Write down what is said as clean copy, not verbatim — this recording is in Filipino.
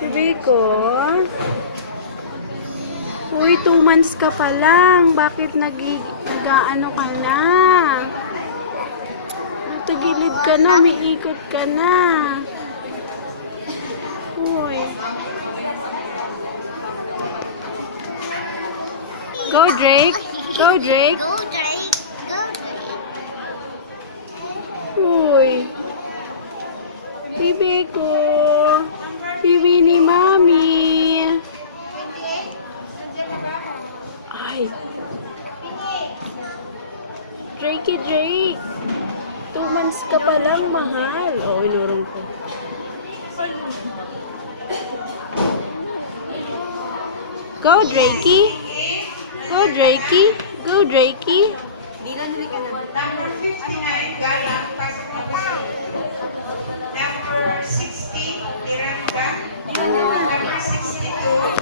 Bibi ko. Uy, 2 months ka pa lang. Bakit nag-ano ka na? Natagilid ka na, umiikot ka na. Uy. Go, Drake. Go, Drake. Uy. Bibi ko. Bibi ni Mami. Ay. Drake. 2 months ka pa lang, mahal. Oo, inurong ko. Go, Drakey. Go, Drakey. Go, Drakey.